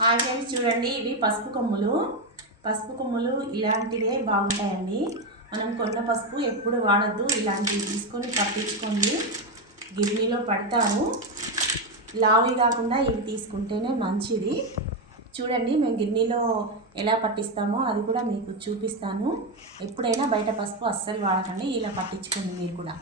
Hi friends, చూడండి ఇవి పసుపు కొమ్ములు ఇలాంటివే బాగుంటాయండి. మనం కొన్న పసుపు ఎప్పుడు వాడద్దు, ఇలాంటివి తీసుకొని పట్టించుకోండి. గిన్నెలో పడతాను, లావి కాకుండా ఇవి తీసుకుంటేనే మంచిది. చూడండి మేము గిన్నెలో ఎలా పట్టిస్తామో అది కూడా మీకు చూపిస్తాను. ఎప్పుడైనా బయట పసుపు అస్సలు వాడకండి, ఇలా పట్టించుకోండి మీరు కూడా.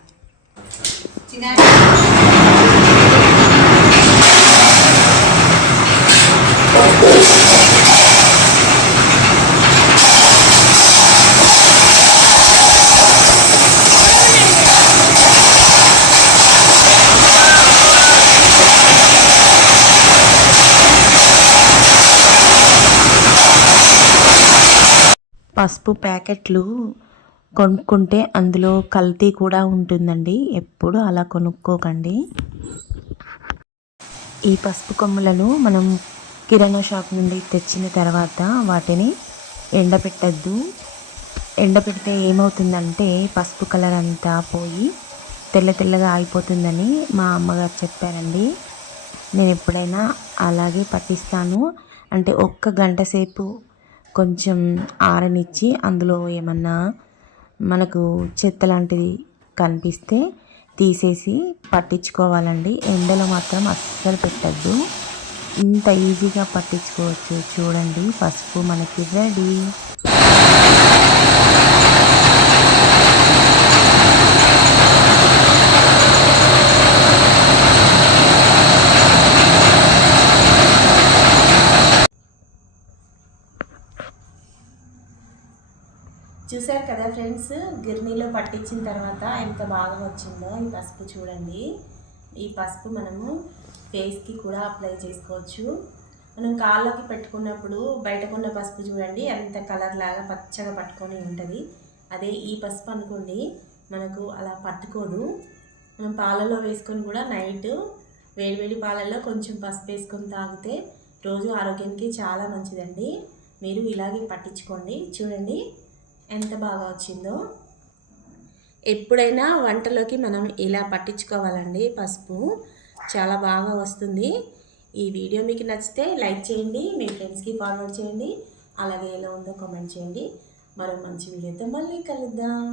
పసుపు ప్యాకెట్లు కొనుక్కుంటే అందులో కల్తీ కూడా ఉంటుందండి. ఎప్పుడు అలా కొనుక్కోకండి. ఈ పసుపు కొమ్ములను మనం కిరాణా షాప్ నుండి తెచ్చిన తర్వాత వాటిని ఎండబెట్టద్దు. ఎండబెడితే ఏమవుతుందంటే పసుపు కలర్ అంతా పోయి తెల్లగా అయిపోతుందని మా అమ్మగారు చెప్పారండి. నేను ఎప్పుడైనా అలాగే పట్టిస్తాను. అంటే ఒక్క గంట సేపు కొంచెం ఆరనిచ్చి అందులో ఏమన్నా మనకు చెత్త లాంటిది కనిపిస్తే తీసేసి పట్టించుకోవాలండి. ఎండలో మాత్రం అస్సలు పెట్టద్దు. ఇంత ఈజీగా పట్టించుకోవచ్చు. చూడండి, పసుపు మనకి రెడీ. చూసారు కదా ఫ్రెండ్స్, గిర్నీలో పట్టించిన తర్వాత ఎంత బాగా వచ్చిందో ఈ పసుపు. చూడండి, ఈ పసుపు మనము ఫేస్కి కూడా అప్లై చేసుకోవచ్చు. మనం కాళ్ళకి పెట్టుకున్నప్పుడు బయటకున్న పసుపు చూడండి ఎంత కలర్ లాగా పచ్చగా పట్టుకొని ఉంటుంది. అదే ఈ పసుపు అనుకోండి మనకు అలా పట్టుకోదు. మనం పాలలో వేసుకొని కూడా నైట్ వేడివేడి పాలల్లో కొంచెం పసుపు వేసుకొని తాగితే రోజు ఆరోగ్యానికి చాలా మంచిదండి. మీరు ఇలాగే పట్టించుకోండి. చూడండి ఎంత బాగా వచ్చిందో. ఎప్పుడైనా వంటలోకి మనం ఇలా పట్టించుకోవాలండి. పసుపు చాలా బాగా వస్తుంది. ఈ వీడియో మీకు నచ్చితే లైక్ చేయండి, మీ ఫ్రెండ్స్కి ఫార్వర్డ్ చేయండి. అలాగే ఎలా ఉందో కామెంట్ చేయండి. మరో మంచి వీడియోతో మళ్ళీ కలుద్దాం.